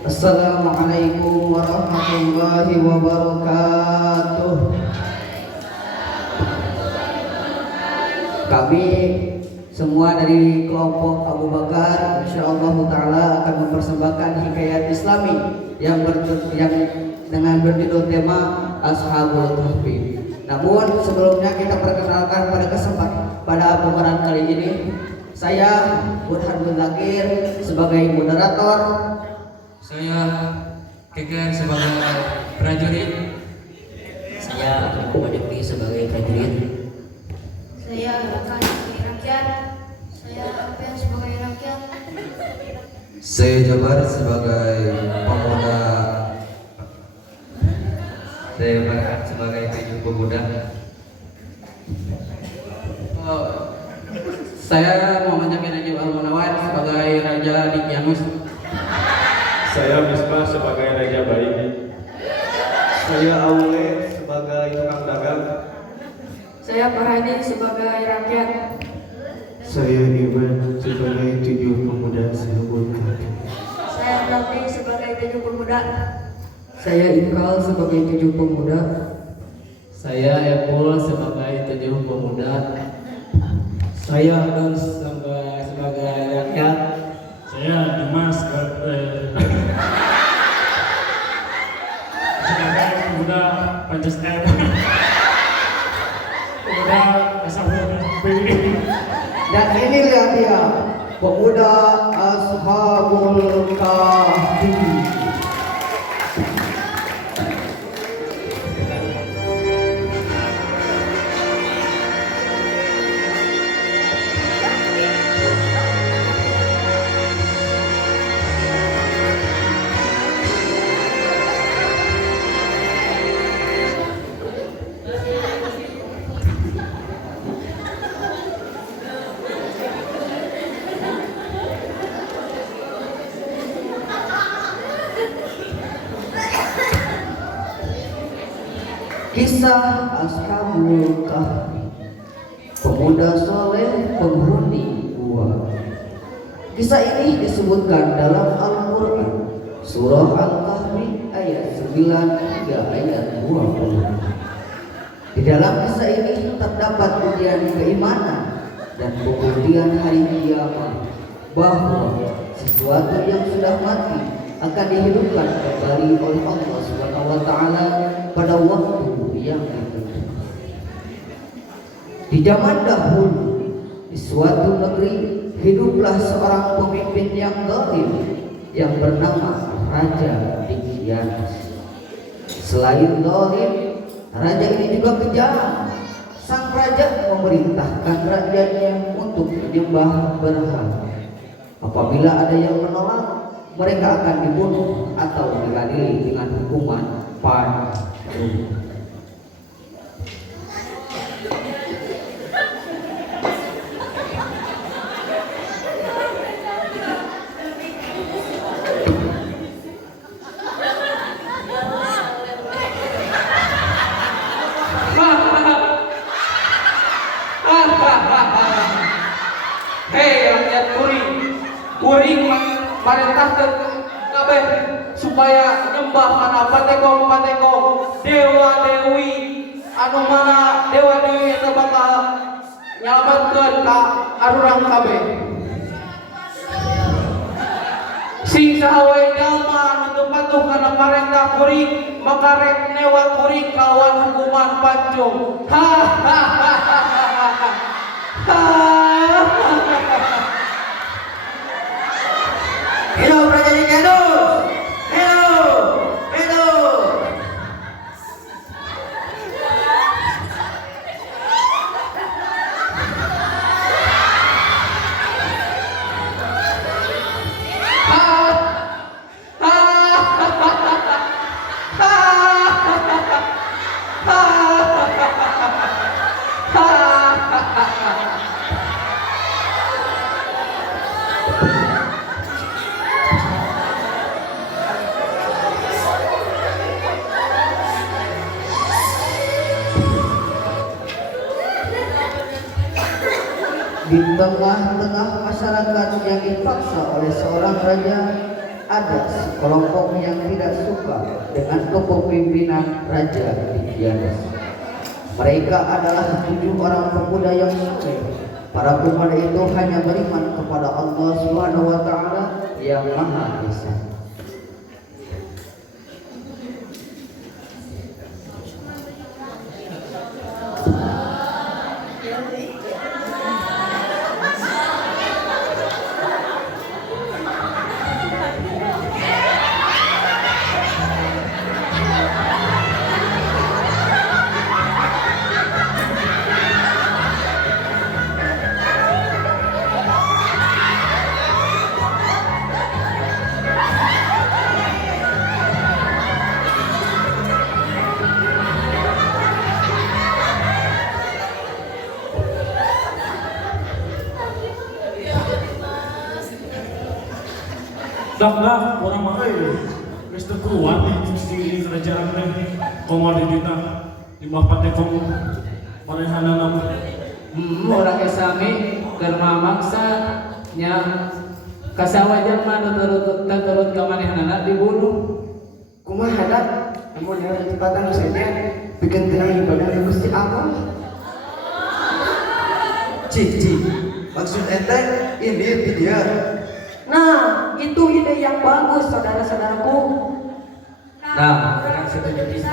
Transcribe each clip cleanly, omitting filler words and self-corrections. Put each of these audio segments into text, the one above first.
Assalamualaikum warahmatullahi wabarakatuh. Kami semua dari kelompok Abu Bakar insyaallah taala akan mempersembahkan hikayat Islami yang dengan berjudul tema Ashabul Kahfi. Namun sebelumnya kita perkenalkan pada pemeran kali ini. Saya Burhan Muzakir sebagai moderator. Saya Keker sebagai prajurit. Saya Muhammad sebagai prajurit. Saya Raka sebagai rakyat. Saya Alfian sebagai rakyat. Saya Jabar sebagai pemuda. Saya Barkat sebagai tujuh pemuda. Saya Muhammad Jamil Najib Al-Munawar sebagai Raja Dikyanus. Saya Misbah sebagai Raja Baik. Saya Aule sebagai tukang dagang. Saya Farhadi sebagai rakyat. Saya Iwan sebagai tujuh pemuda Ashabul Kahfi. Saya Rafi sebagai tujuh pemuda. Saya Ikal sebagai tujuh pemuda. Saya Epul sebagai tujuh pemuda. Saya Agus sebagai rakyat. Saya Dimas sebagai pemuda Pancasila. Pemuda Ashabul Kahfi. Dan ini lihat dia, pemuda Ashabul Kahfi. Kisah Ashabul Kahfi, pemuda soleh penghuni gua. Kisah ini disebutkan dalam Al-Quran Surah Al-Kahfi ayat 9 hingga ayat 20. Di dalam kisah ini terdapat ujian keimanan dan pembuktian hari kiamat bahwa sesuatu yang sudah mati akan dihidupkan kembali oleh Allah Subhanahu wa taala pada waktu yang ditentukan. Di zaman dahulu, di suatu negeri hiduplah seorang pemimpin yang zalim yang bernama Raja Dikyanus. Selain zalim, raja ini juga kejam. Sang raja memerintahkan rakyatnya untuk menyembah berhala. Apabila ada yang menolak, mereka akan dibunuh atau diadili dengan hukuman pancung. Hei rakyat kuring marentahkeun kabeh supaya nyembah kana pategong dewa dewi anu mana dewa dewi eta bakal nyalametkeun ka arurang kabeh. Sing saha wae jalma anu teu patuh kana parentah kuring maka rek newa kuring kalawan hukuman pancung. Hidup Raja Dikyanus! Hidup! Hidup! Di tengah-tengah masyarakat yang dipaksa oleh seorang raja, ada sekelompok yang tidak suka dengan kepemimpinan Raja Dikyanus. Mereka adalah 7 orang pemuda yang saleh. Para pemuda itu hanya beriman kepada Allah Subhanahu wa taala yang Maha Esa. Dah, orang mah Mister keluar di kerajaan teh komoditita di bawah patekong marehana nama. Orang Islami keur mamaksa nya kasawajan mah turut ka manehanana dibunuh. Kumaha dak? Namun harus cepatan saja bikin tenang ibadah di Gusti Allah. Cici, maksud ente ini dia. Nah, itu ide yang bagus, saudara-saudaraku. Nah, sekarang setuju bisa.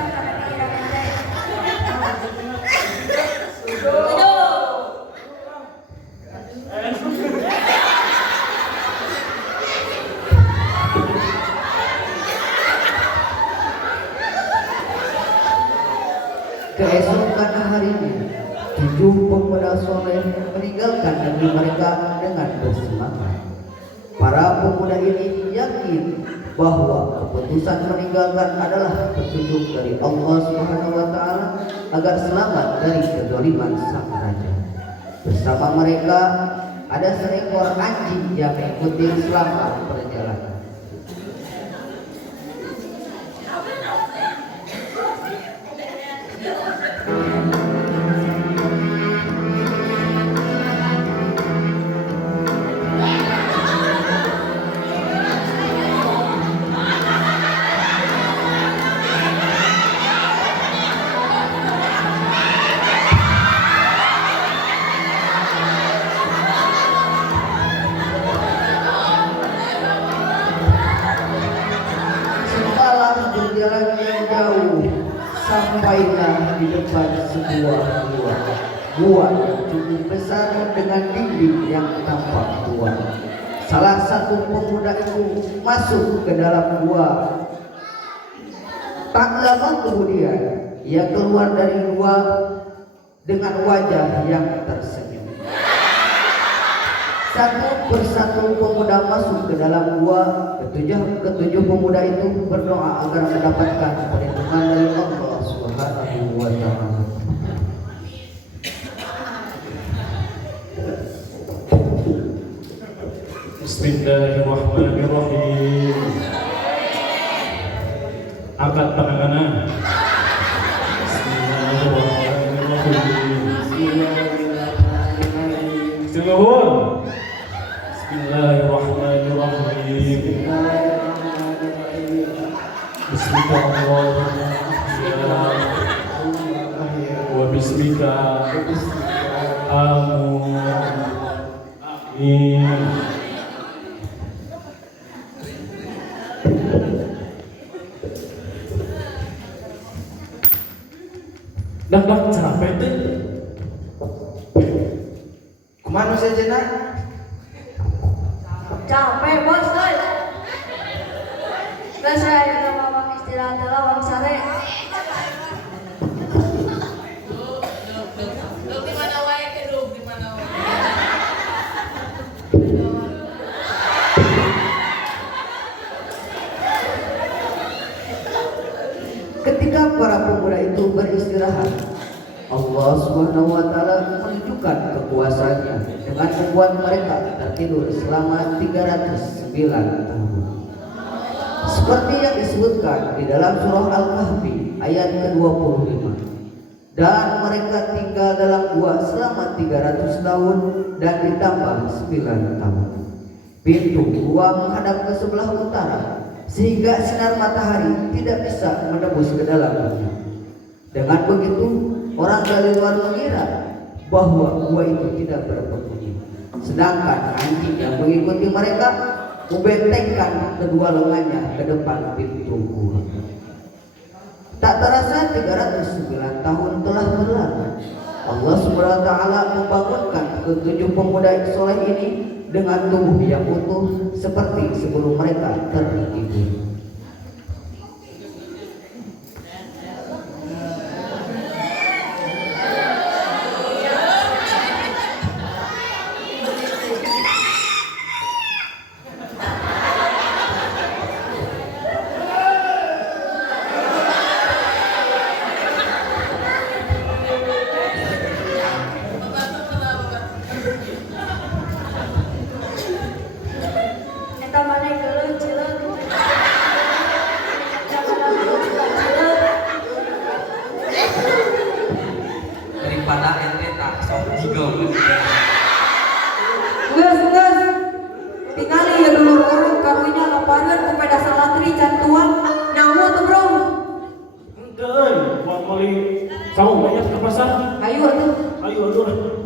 Keesokan harinya, 7 pemuda soleh meninggalkan negeri mereka dengan bersemangat. Para pemuda ini yakin bahwa keputusan meninggalkan adalah petunjuk dari Allah Subhanahu wa taala agar selamat dari kezaliman sang raja. Bersama mereka ada seekor anjing yang mengikuti selama perjalanan. Berjalan yang jauh sampailah di depan sebuah gua. Gua yang cukup besar dengan dinding yang tampak tua. Salah satu pemuda itu masuk ke dalam gua. Tak lama kemudian ia keluar dari gua dengan wajah yang tersenyum. Satu persatu pemuda masuk ke dalam gua. Ketujuh pemuda itu berdoa agar mendapatkan perlindungan dari Allah Subhanahu wa taala. Bismillahirrahmanirrahim. Angkat tanganna. Bismillahirrahmanirrahim. Silakan. Bismillahirrahmanirrahim. Bismillahirrahmanirrahim. Wa bismika amin. Dah capek teh. Kumaha saja nak? Capek, bos, guys. Guys, saya juga mau istirahat dulu, Bang Sare. Ketika para pemuda itu beristirahat, Allah Subhanahu wa taala menunjukkan kekuasaannya dengan membuat mereka tertidur selama 309 tahun. Seperti yang disebutkan di dalam surah Al-Kahfi ayat ke-25. Dan mereka tinggal dalam gua selama 300 tahun dan ditambah 9 tahun. Pintu gua menghadap ke sebelah utara sehingga sinar matahari tidak bisa menembus ke dalamnya. Dengan begitu, orang dari luar mengira bahwa gua itu tidak berpenghuni. Sedangkan anjing yang mengikuti mereka membentengkan kedua lengannya ke depan pintu gua. Tak terasa 309 tahun telah berlalu. Allah SWT membangunkan ketujuh pemuda soleh ini dengan tubuh yang utuh seperti sebelum mereka tertidur. Eta maneh geuleuh cileuk. Daripada ente tak sok jigong. Geus. Tingali ya dulur urang karunya ngapareun ku peda salatri can tuang. Nyaho tuh, Bro? Henteu, buat beli saung banyak ke pasar. Ayo atuh. Ayo atuh.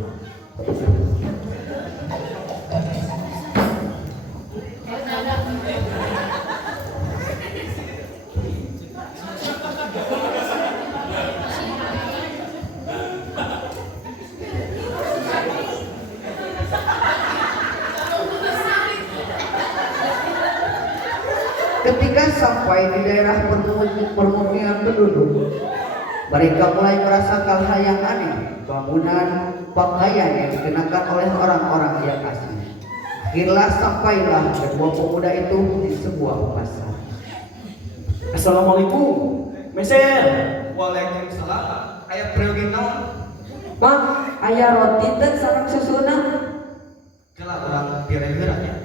Ketika sampai di daerah permukiman penduduk, mereka mulai merasakan hal yang aneh, bangunan, pakaian yang dikenakan oleh orang-orang yang asing. Akhirnya sampailah kedua pemuda itu di sebuah pasar. Assalamualaikum. Meser. Waalaikumsalam. Aya priyogi naon? Bang, aya roti teh sareng susuna. Kela urang pireuheurang ya.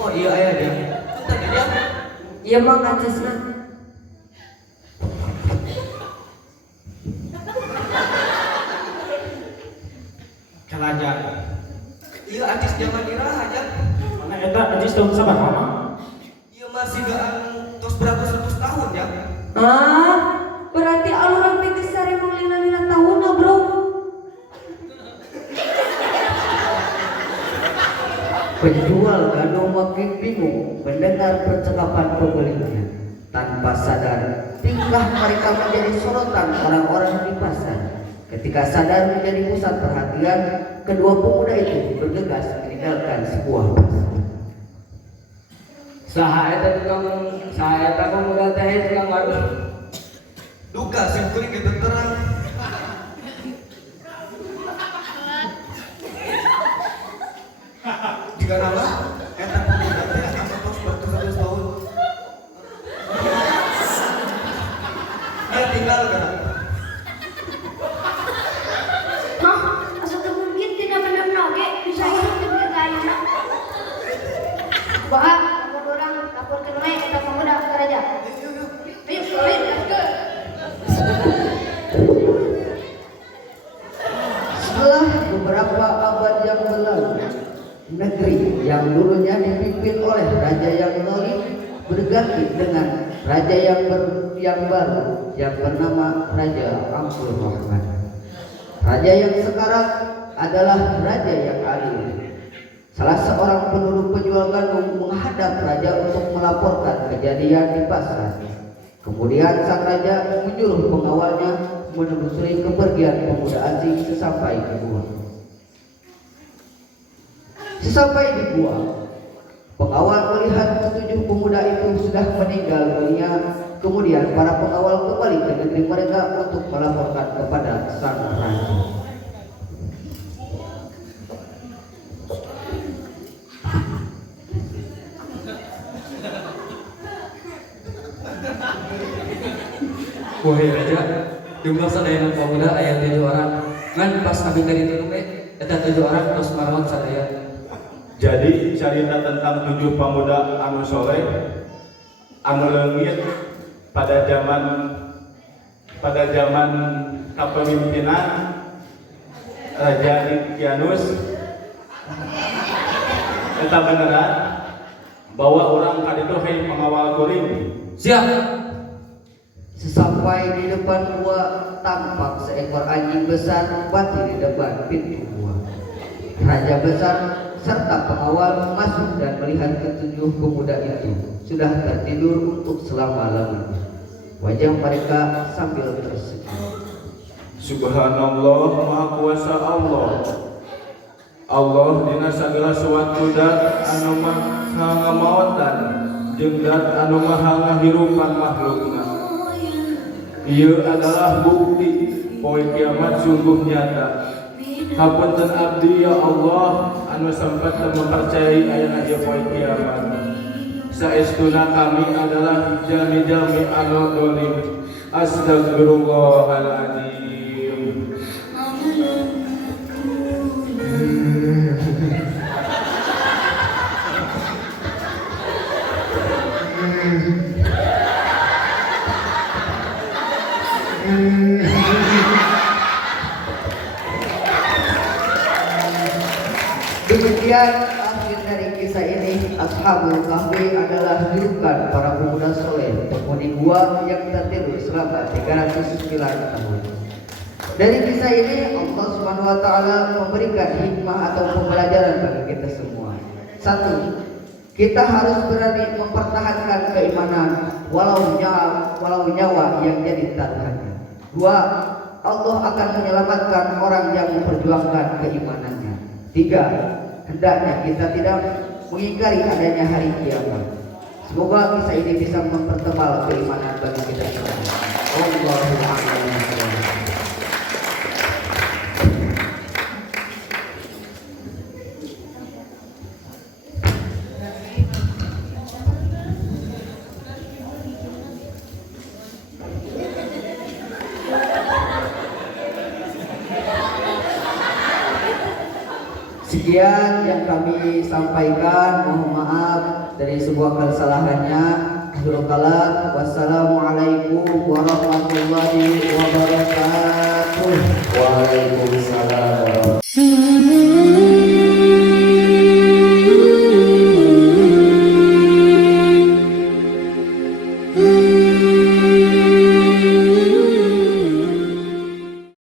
Oh iya aya dia. Tadi dia. Ieu mah ngacesna. Kelaja. Iya artis zaman iraha aja. Mana eta ajis tahun sabaraha? Iya masih gaan tos beratus-ratus tahun ya. Ah, berarti aluran teh geus sareng lila-lila tahunna, Bro. Penjual gado makin bingung mendengar percakapan pembelinya. Tanpa sadar, tingkah mereka menjadi sorotan orang-orang di pasar. Ketika sadar menjadi pusat perhatian, kedua pemuda itu bergegas meninggalkan sebuah pasar. Saha eta pemuda teh tukang ngadu. Duka sim kuring gitu terang. Jika nama eta pemuda teh akan tos beratus-ratus tahun. Dia tinggal kan. Hah? Asa teu mungkin tina bener oge bisa hirup di gayana. Baha, lamun urang laporkeun we eta pemuda ka raja. Ayo, let's go. Setelah beberapa abad yang berlalu, negeri yang dulunya dipimpin oleh raja yang zalim berganti dengan raja yang baru yang bernama Raja Abdul Rahman. Raja yang sekarang adalah raja yang adil. Salah seorang penduduk penjual gandum menghadap raja untuk melaporkan kejadian di pasar. Kemudian sang raja menyuruh pengawalnya menelusuri kepergian pemuda asing sesampai di gua. Sesampai di gua, pengawal melihat ketujuh pemuda itu sudah meninggal dunia. Kemudian para pengawal kembali ke negeri mereka untuk melaporkan kepada sang raja. Wahai raja, jumlah sadaya pemuda aya 7 orang. Ngan pas kami dari itu eta 7 orang tos marawat sadaya. Jadi cerita tentang 7 pemuda anu soleh, anu leungit pada zaman kapemimpinan Raja Dikianus eta beneran bahwa orang kaditu hayang pengawal kuring. Siap. Sesampai di depan gua, tampak seekor anjing besar mati di depan pintu gua. Raja besar serta pengawal masuk dan melihat ketujuh pemuda itu sudah tertidur untuk selama-lamanya. Wajah mereka sambil tersenyum. Subhanallah, Maha Kuasa Allah. Allah dina sagala suatu dat anu maha ngamaotan jeung dat anu maha ngahirupan makhlukna. Ieu adalah bukti poe kiamat sungguh nyata. Hapunten abdi ya Allah anu sempat mempercayai ayana ieu poe kiamat. Saestuna kami adalah jami-jami anu dolim. Astagfirullahaladzim. Demikian akhir dari kisah ini. Ashabul Kahfi adalah julukan para pemuda soleh penghuni gua yang tertidur selama 309 tahun. Dari kisah ini Allah Subhanahu wa taala memberikan hikmah atau pembelajaran bagi kita semua. Satu, kita harus berani mempertahankan keimanan walau nyawa yang jadi taruhannya. Dua, Allah akan menyelamatkan orang yang memperjuangkan keimanannya. Tiga, hendaknya kita tidak mengingkari adanya hari kiamat. Semoga kisah ini bisa mempertebal keimanan bagi kita semua. Allahu a'lam. Sekian yang kami sampaikan, mohon maaf dari sebuah kesalahannya. Wassalamualaikum warahmatullahi wabarakatuh. Waalaikumsalam.